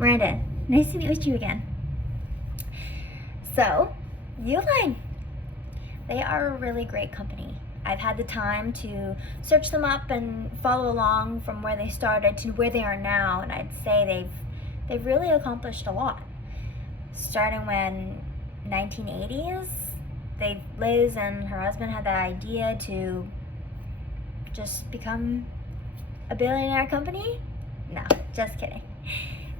Miranda, nice to meet with you again. So, Uline, they are a really great company. I've had the time to search them up and follow along from where they started to where they are now, and I'd say they've really accomplished a lot. Starting when 1980s, Liz and her husband had the idea to just become a billionaire company. No, just kidding.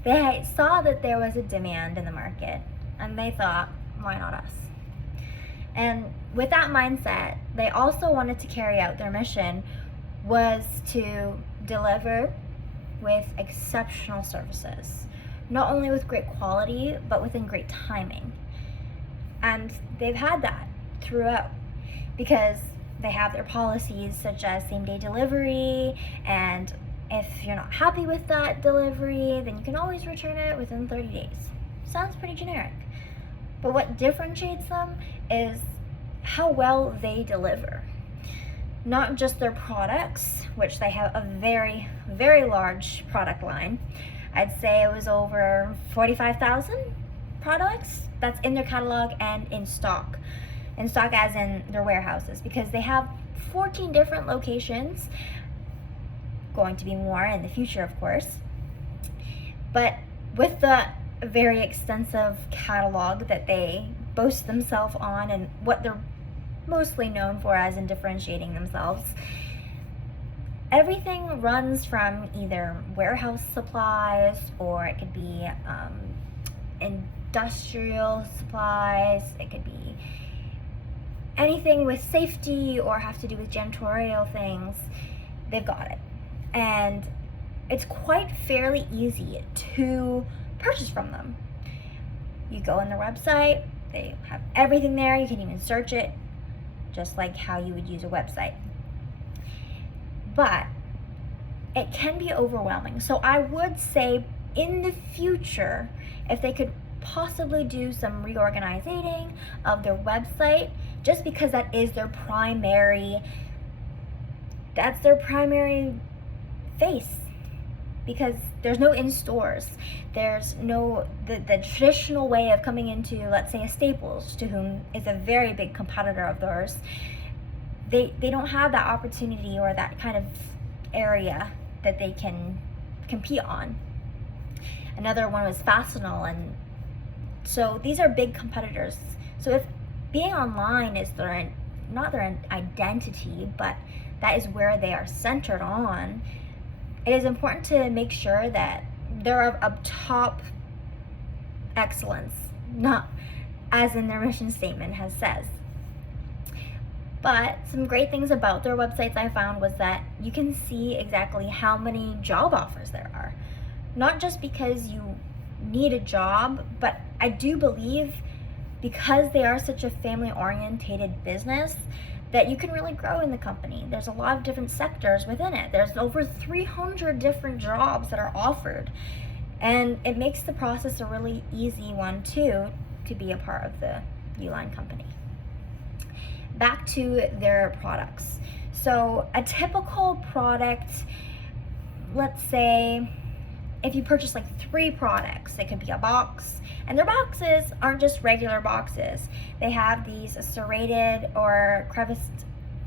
They saw that there was a demand in the market, and they thought, why not us? And with that mindset, they also wanted to carry out their mission was to deliver with exceptional services, not only with great quality, but within great timing. And they've had that throughout because they have their policies such as same-day delivery, and if you're not happy with that delivery, then you can always return it within 30 days. Sounds pretty generic. But what differentiates them is how well they deliver. Not just their products, which they have a very, very large product line. I'd say it was over 45,000 products that's in their catalog and in stock. In stock as in their warehouses, because they have 14 different locations, going to be more in the future, of course. But with the very extensive catalog that they boast themselves on and what they're mostly known for as in differentiating themselves, everything runs from either warehouse supplies, or it could be industrial supplies, it could be anything with safety or have to do with janitorial things. They've got it. And it's quite fairly easy to purchase from them. You go on their website, they have everything there, you can even search it just like how you would use a website. But it can be overwhelming. So I would say in the future, if they could possibly do some reorganizing of their website, just because that is their primary face, because there's no in-stores, there's no the traditional way of coming into, let's say, a Staples, to whom is a very big competitor of theirs. They don't have that opportunity or that kind of area that they can compete on. Another one was Fastenal, and so these are big competitors. So if being online is not their identity, but that is where they are centered on, it is important to make sure that they're of top excellence, not as in their mission statement says. But some great things about their websites I found was that you can see exactly how many job offers there are. Not just because you need a job, but I do believe because they are such a family-orientated business that you can really grow in the company. There's a lot of different sectors within it. There's over 300 different jobs that are offered. And it makes the process a really easy one too, to be a part of the Uline company. Back to their products. So a typical product, let's say, if you purchase like 3 products, it could be a box, and their boxes aren't just regular boxes. They have these serrated or crevice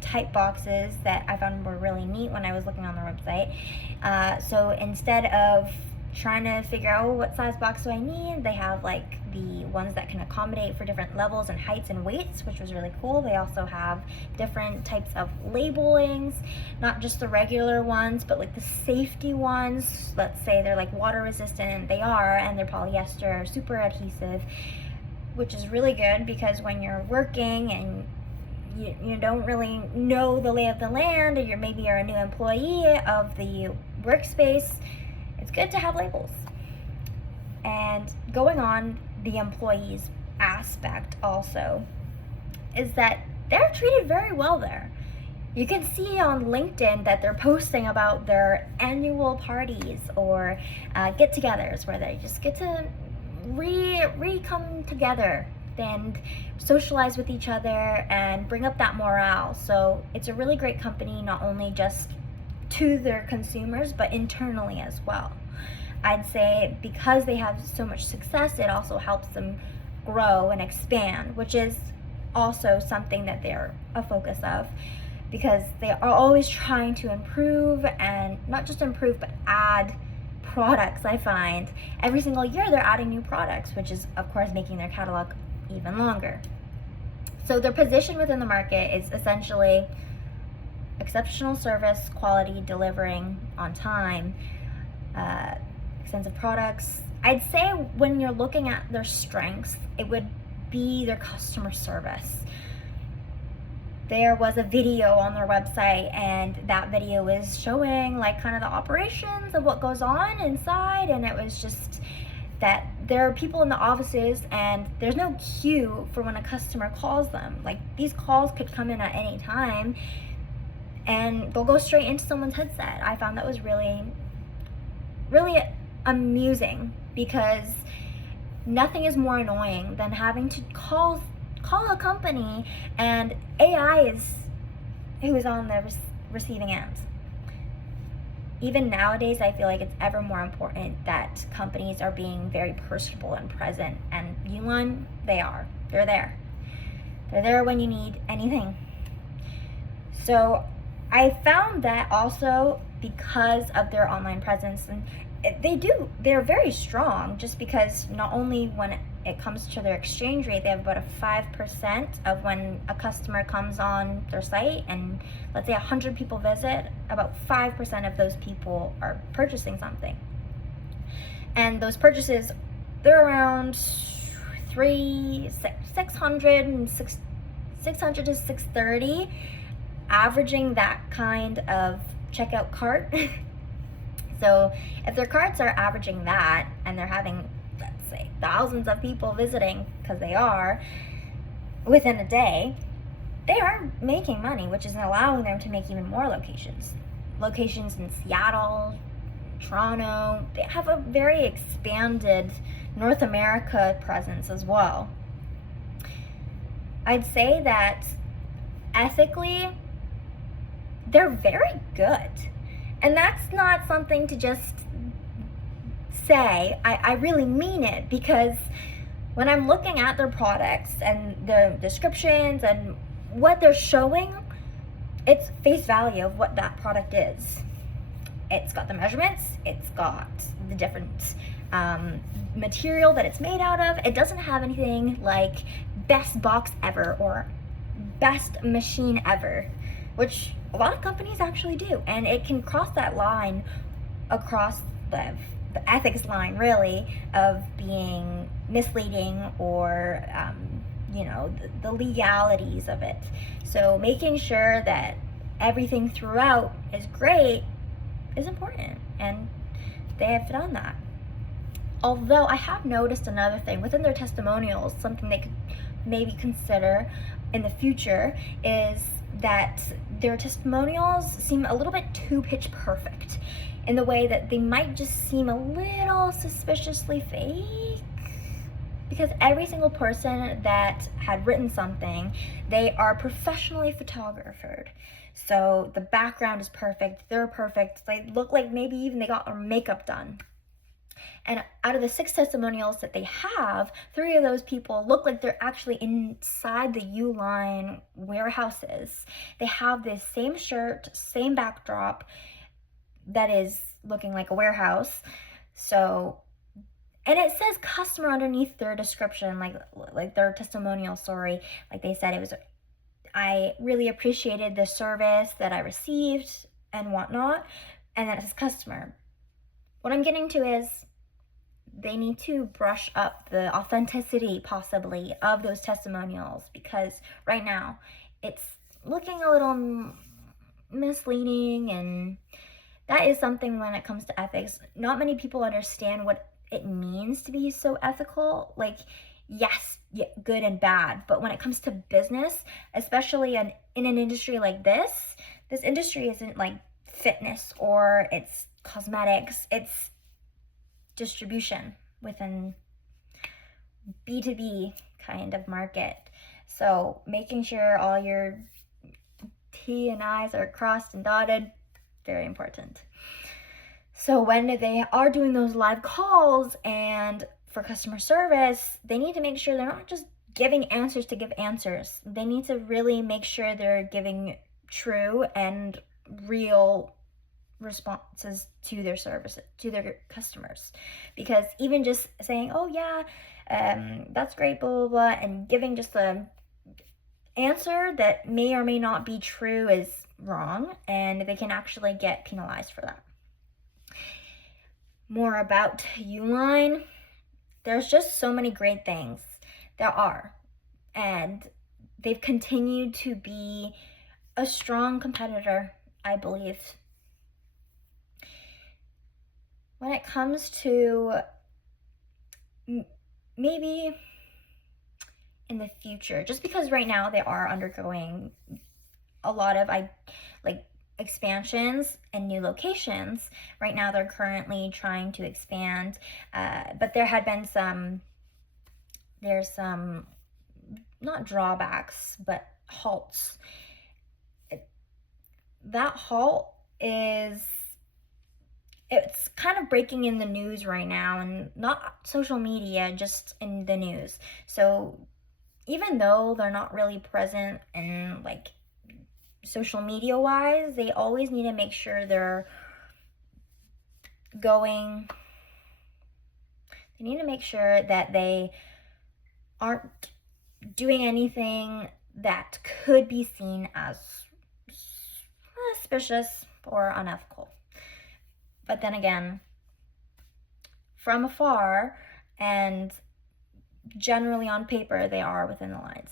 type boxes that I found were really neat when I was looking on their website. So instead of trying to figure out, oh, what size box do I need, they have like the ones that can accommodate for different levels and heights and weights, which was really cool. They also have different types of labelings, not just the regular ones, but like the safety ones. Let's say they're like water resistant, they are, and they're polyester, super adhesive, which is really good because when you're working and you don't really know the lay of the land, or maybe you're a new employee of the workspace, it's good to have labels. And going on the employees aspect also is that they're treated very well there. You can see on LinkedIn that they're posting about their annual parties or get-togethers where they just get to come together and socialize with each other and bring up that morale. So it's a really great company, not only just to their consumers, but internally as well. I'd say because they have so much success, it also helps them grow and expand, which is also something that they're a focus of, because they are always trying to improve, and not just improve, but add products. I find every single year they're adding new products, which is of course making their catalog even longer. So their position within the market is essentially exceptional service, quality, delivering on time, extensive products. I'd say when you're looking at their strengths, it would be their customer service. There was a video on their website, and that video was showing like kind of the operations of what goes on inside, and it was just that there are people in the offices and there's no queue for when a customer calls them. Like, these calls could come in at any time and they'll go straight into someone's headset. I found that was really, really amusing, because nothing is more annoying than having to call a company and AI is who is on the receiving end. Even nowadays, I feel like it's ever more important that companies are being very personable and present, and Uline, they are. They're there. They're there when you need anything. So I found that also because of their online presence, and they're very strong, just because not only when it comes to their exchange rate, they have about a 5% of when a customer comes on their site, and let's say 100 people visit, about 5% of those people are purchasing something. And those purchases, they're around 600 to 630, averaging that kind of checkout cart. So if their carts are averaging that, and they're having, let's say, thousands of people visiting, because they are, within a day, they are making money, which is allowing them to make even more locations. Locations in Seattle, Toronto. They have a very expanded North America presence as well. I'd say that ethically, they're very good. And that's not something to just say. I really mean it, because when I'm looking at their products and the descriptions and what they're showing, it's face value of what that product is. It's got the measurements, it's got the different material that it's made out of. It doesn't have anything like best box ever or best machine ever, which a lot of companies actually do, and it can cross that line, across the ethics line, really, of being misleading, or the legalities of it. So making sure that everything throughout is great is important, and they have done that. Although I have noticed another thing within their testimonials, something they could maybe consider in the future, is that their testimonials seem a little bit too pitch perfect, in the way that they might just seem a little suspiciously fake, because every single person that had written something, they are professionally photographed. So the background is perfect, they're perfect, they look like maybe even they got their makeup done. And out of the 6 testimonials that they have, 3 of those people look like they're actually inside the Uline warehouses. They have this same shirt, same backdrop that is looking like a warehouse. So, and it says customer underneath their description, like their testimonial story. Like they said, I really appreciated the service that I received and whatnot. And then it says customer. What I'm getting to is, they need to brush up the authenticity, possibly, of those testimonials, because right now it's looking a little misleading, and that is something when it comes to ethics. Not many people understand what it means to be so ethical. Like, yes, good and bad, but when it comes to business, especially in an industry like this industry isn't like fitness or it's cosmetics, it's distribution within B2B kind of market. So making sure all your T and I's are crossed and dotted, very important. So when they are doing those live calls and for customer service, they need to make sure they're not just giving answers to give answers. They need to really make sure they're giving true and real responses to their service, to their customers. Because even just saying, oh yeah, that's great, blah blah blah, and giving just a answer that may or may not be true is wrong, and they can actually get penalized for that. More about Uline. There's just so many great things. There are, and they've continued to be a strong competitor, I believe. When it comes to maybe in the future, just because right now they are undergoing a lot of like expansions and new locations. Right now they're currently trying to expand, but there's some not drawbacks but halts. That halt is, it's kind of breaking in the news right now, and not social media, just in the news. So even though they're not really present in like social media wise, they always need to make sure they need to make sure that they aren't doing anything that could be seen as suspicious or unethical. But then again, from afar and generally on paper, they are within the lines.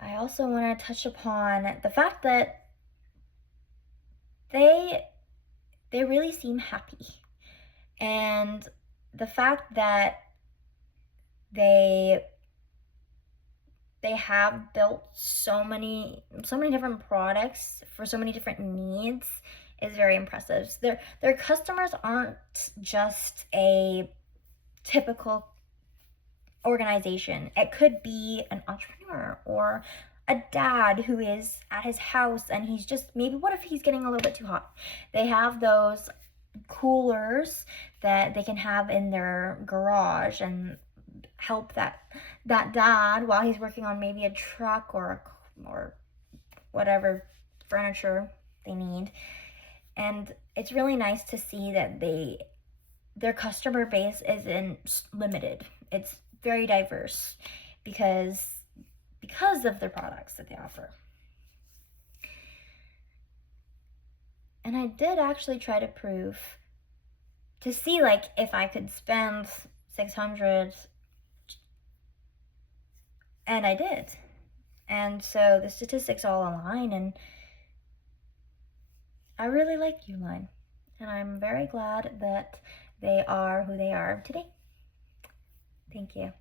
I also want to touch upon the fact that they really seem happy, and the fact that they have built so many different products for so many different needs is very impressive. Their customers aren't just a typical organization. It could be an entrepreneur or a dad who is at his house and he's just, maybe, what if he's getting a little bit too hot? They have those coolers that they can have in their garage and help that dad while he's working on maybe a truck or whatever furniture they need. And it's really nice to see that their customer base isn't limited. It's very diverse because of their products that they offer. And I did actually try to see like if I could spend 600, and I did. And so the statistics all align, and I really like Uline, and I'm very glad that they are who they are today. Thank you.